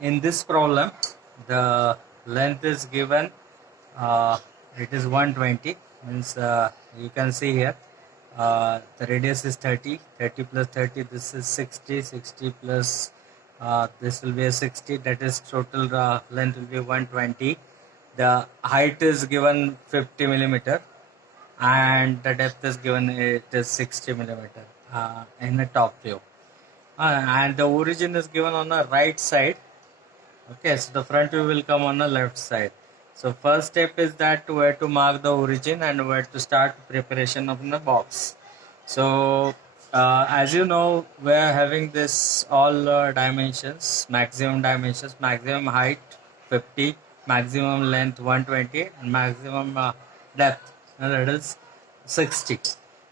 In this problem, the length is given, it is 120, means you can see here the radius is 30, 30 plus 30, this is 60, 60 plus this will be a 60, that is total length will be 120. The height is given 50 millimeter and the depth is given, it is 60 millimeter in the top view. And the origin is given on the right side. Okay, so the front view will come on the left side. So first step is that where to mark the origin and where to start preparation of the box. So as you know, we are having this all dimensions, maximum height 50, maximum length 120, and maximum depth, that is 60.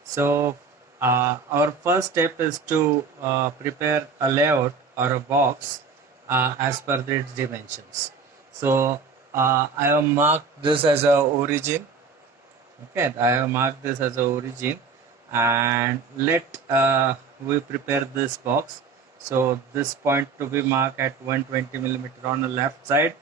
So our first step is to prepare a layout or a box as per its dimensions. So I have marked this as a origin. Okay, I have marked this as a origin, and let we prepare this box. So this point to be marked at 120 millimeter on the left side.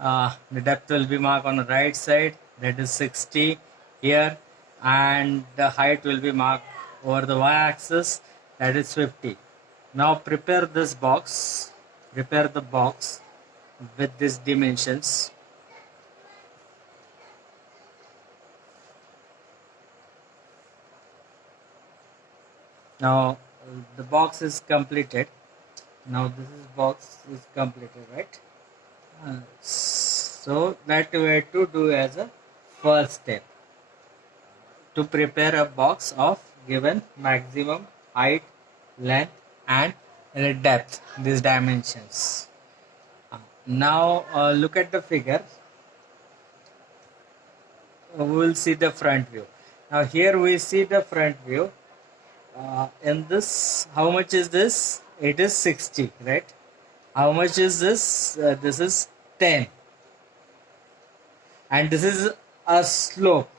The depth will be marked on the right side, that is 60 here, and the height will be marked over the y-axis, that is 50. Now prepare this box. Prepare the box with these dimensions. Now the box is completed. Now this is box is completed, right? So that we have to do as a first step to prepare a box of given maximum height, length, and depth, these dimensions. Now look at the figure. We will see the front view. Now here we see the front view. In this, how much is this? It is 60, right? How much is this? This is 10, and this is a slope.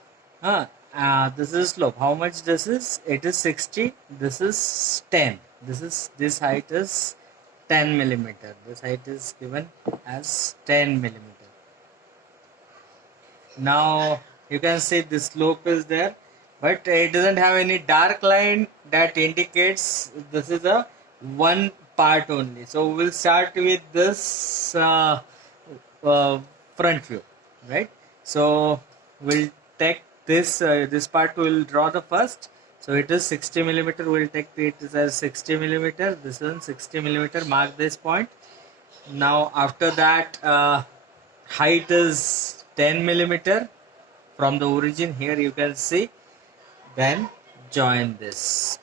This is slope. How much this is? It is 60. This is 10. This height is 10 millimeter. This height is given as 10 millimeter. Now you can see the slope is there, but it doesn't have any dark line that indicates this is a one part only. So we'll start with this front view, right? So we'll take this this part, will draw the first. So it is 60 millimeter. We'll take it as 60 millimeter. This is 60 millimeter. Mark this point. Now after that, height is 10 millimeter from the origin. Here you can see. Then join this.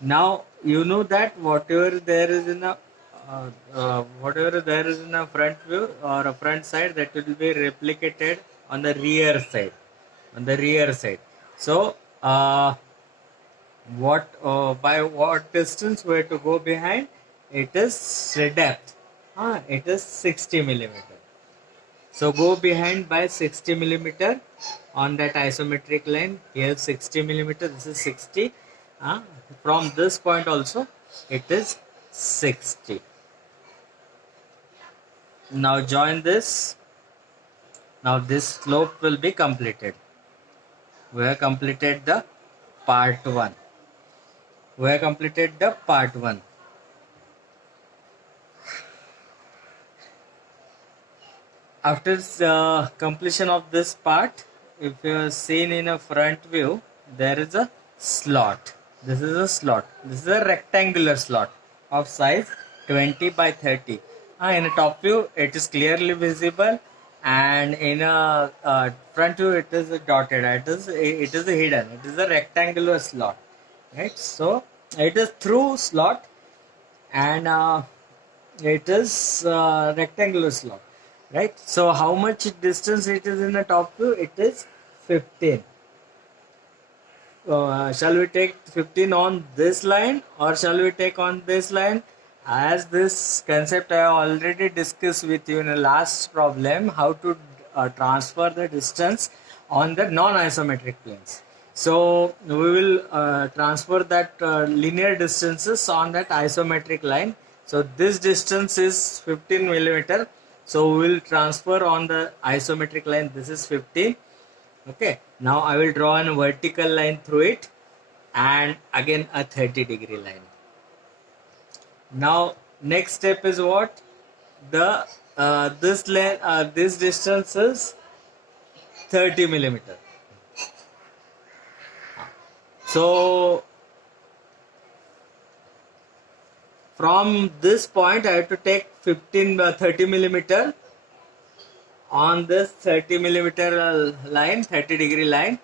Now you know that whatever there is in a front view or a front side, that will be replicated on the rear side. So by what distance we have to go behind? It is depth. It is 60 millimeter. So go behind by 60 millimeter on that isometric line. Here 60 millimeter. This is 60. From this point also it is 60. Now join this. Now this slope will be completed. We have completed the part 1. After completion of this part, if you have seen in a front view, there is a slot. This is a slot. This is a rectangular slot of size 20 by 30. In a top view, it is clearly visible, and in a front view, it is dotted. It is hidden. It is a rectangular slot, right? So it is through slot, and it is rectangular slot, right? So how much distance it is in the top view? It is 15. Shall we take 15 on this line, or shall we take on this line? As this concept I already discussed with you in the last problem, how to transfer the distance on the non-isometric planes. So we will transfer that linear distances on that isometric line. So this distance is 15 millimeter, so we will transfer on the isometric line. This is 15. Okay, now I will draw a vertical line through it, and again a 30-degree line. Now next step is what? The this distance is 30 millimeter. So from this point I have to take 30 millimeter on this 30 millimeter line, 30-degree line.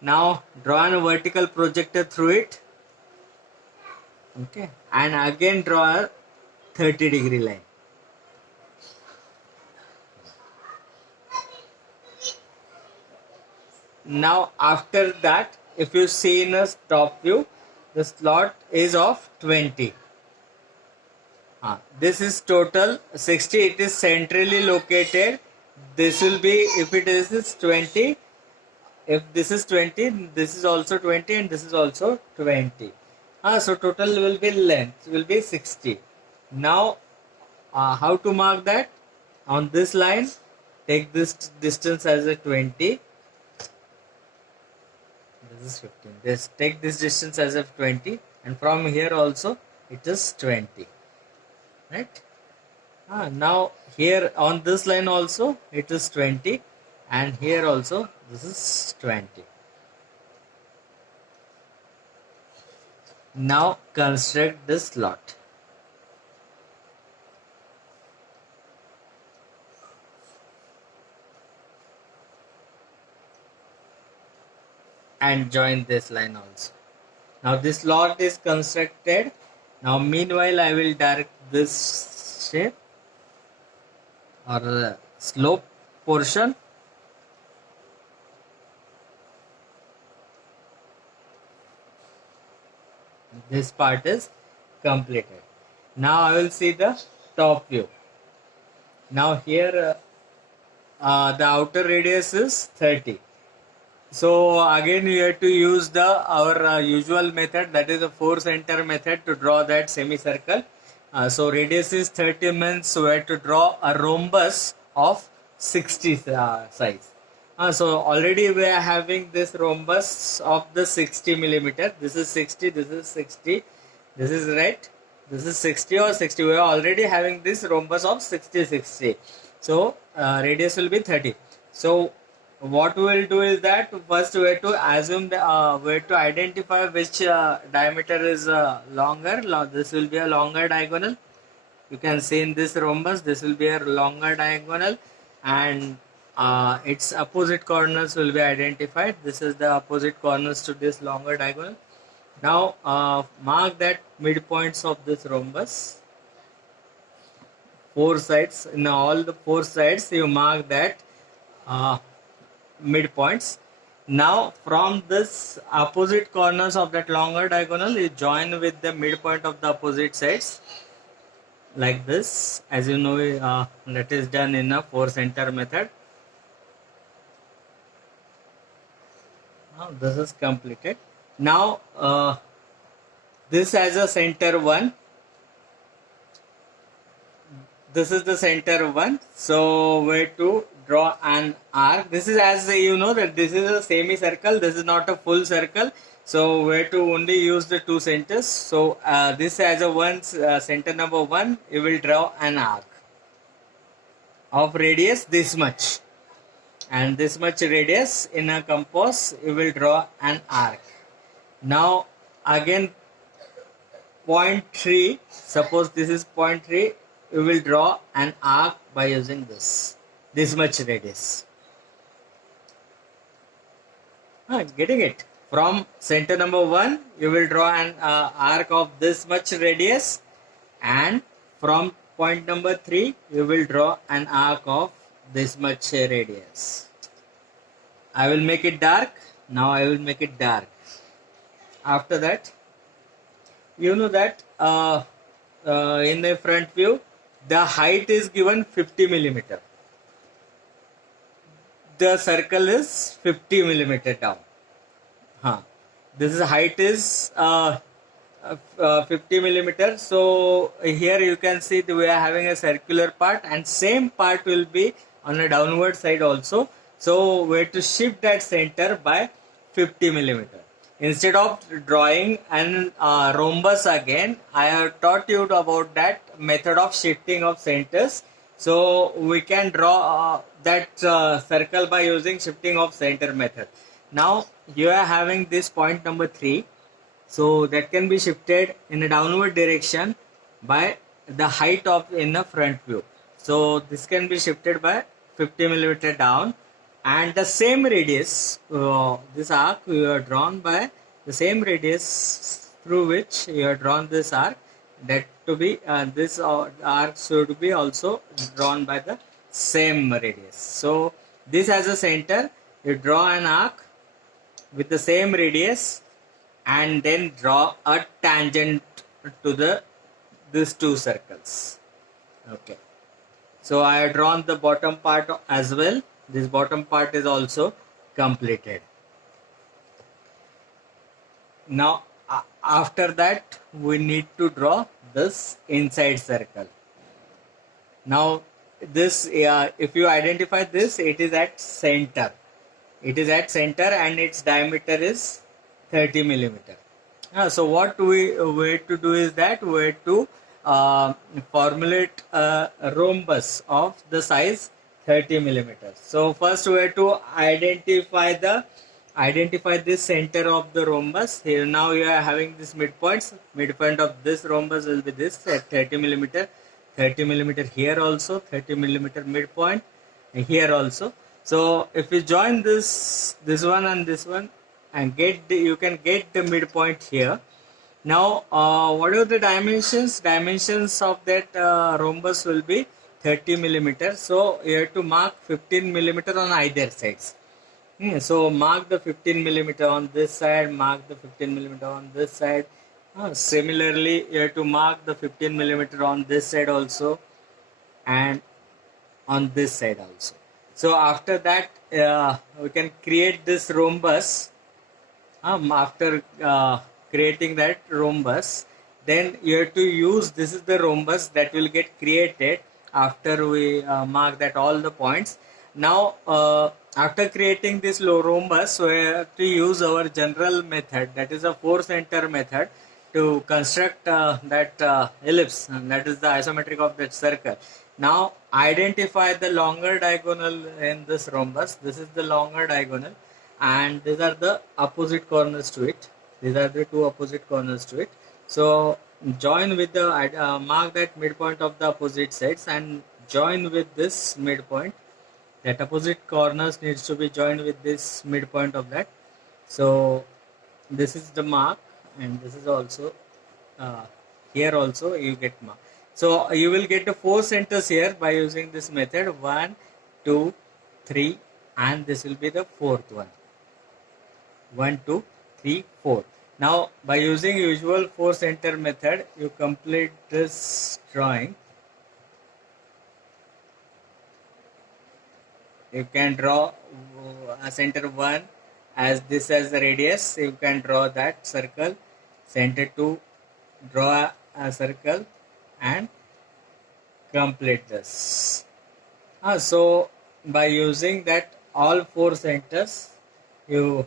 Now draw a vertical projector through it. Okay, and again draw a 30-degree line. Now after that, if you see in a top view, the slot is of 20. This is total 60. It is centrally located. This will be, if it is 20, if this is 20, this is also 20, and this is also 20. So total will be length will be 60. Now how to mark that? On this line, take this distance as a 20. This is 15. Take this distance as of 20, and from here also it is 20. Right? Now here on this line also it is 20, and here also this is 20. Now construct this slot. And join this line also. Now this slot is constructed. Now meanwhile I will direct this shape or slope portion. This part is completed. Now I will see the top view. Now here the outer radius is 30. So again we have to use our usual method, that is the 4 center method, to draw that semicircle. So radius is 30 means we have to draw a rhombus of 60 size. So already we are having this rhombus of the 60 millimeter. This is 60, this is 60, this is right, this is 60 or 60. We are already having this rhombus of 60. So radius will be 30. So what we will do is that first we have to assume we have to identify which diameter is longer. This will be a longer diagonal. You can see in this rhombus, this will be a longer diagonal, and its opposite corners will be identified. This is the opposite corners to this longer diagonal. Now mark that midpoints of this rhombus. 4 sides. In all the 4 sides you mark that midpoints. Now from this opposite corners of that longer diagonal, you join with the midpoint of the opposite sides like this. As you know, that is done in a 4 center method. Now this is completed. Now this has a center 1. This is the center 1. So we have to draw an arc. This is, as you know, that this is a semicircle. This is not a full circle. So we have to only use the 2 centers. So this has a center number 1. You will draw an arc of radius this much, and this much radius in a compass. You will draw an arc. Now again point 3. Suppose this is point 3. You will draw an arc by using this much radius. Getting it? From center number 1, you will draw an arc of this much radius, and from point number 3, you will draw an arc of this much radius. I will make it dark. Now I will make it dark. After that, you know that in the front view, the height is given 50 millimeter. The circle is 50 millimeter down. huh. This is height is 50 millimeter. So here you can see that we are having a circular part, and same part will be on a downward side also. So we have to shift that center by 50 millimeter. Instead of drawing an rhombus again, I have taught you about that method of shifting of centers. So we can draw that circle by using shifting of center method. Now you are having this point number 3. So that can be shifted in a downward direction by the height of in the front view. So this can be shifted by 50 millimeter down, and the same radius, this arc you are drawn by the same radius through which you have drawn this arc, that to be this arc should be also drawn by the same radius. So this has a center, you draw an arc with the same radius and then draw a tangent to these two circles. Okay, so I have drawn the bottom part as well. This bottom part is also completed. Now after that we need to draw this inside circle. Now this if you identify this, it is at center. It is at center and its diameter is 30 millimeter. So what we have to do is that we have to formulate a rhombus of the size 30 millimeters. So first we have to identify this center of the rhombus. Here now you are having this midpoints. Midpoint of this rhombus will be this at 30 millimeter. 30 millimeter here also, 30 millimeter midpoint here also. So if you join this one and this one and you can get the midpoint here. Now what are the dimensions? Dimensions of that rhombus will be 30 millimeter. So you have to mark 15 millimeter on either sides. So mark the 15 millimeter on this side, mark the 15 millimeter on this side. Similarly, you have to mark the 15 millimeter on this side also and on this side also. So after that we can create this rhombus. After creating that rhombus, then you have to use, this is the rhombus that will get created after we mark that all the points. Now after creating this rhombus, we have to use our general method, that is a 4-center method, to construct that ellipse, and that is the isometric of that circle. Now identify the longer diagonal in this rhombus. This is the longer diagonal, and these are the opposite corners to it. These are the two opposite corners to it. So join with the mark that midpoint of the opposite sides and join with this midpoint. That opposite corners needs to be joined with this midpoint of that. So this is the mark, and this is also here also you get mark. So you will get the 4 centers here by using this method, 1, 2, 3, and this will be the 4th one. 1, 2, 3, 4. Now by using usual 4-center method, you complete this drawing. You can draw a center 1 as this as the radius. You can draw that circle. Center 2, draw a circle and complete this. So by using that all 4 centers, you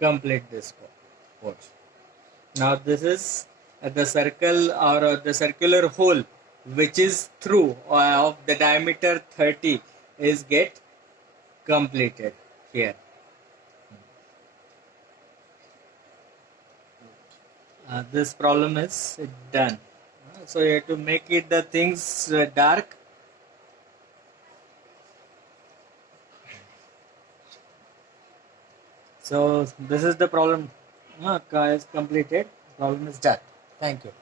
complete this portion. Now this is the circle or the circular hole which is through of the diameter 30 is get completed here. This problem is done. So you have to make it the things dark. So this is the problem is completed. Problem is done. Thank you.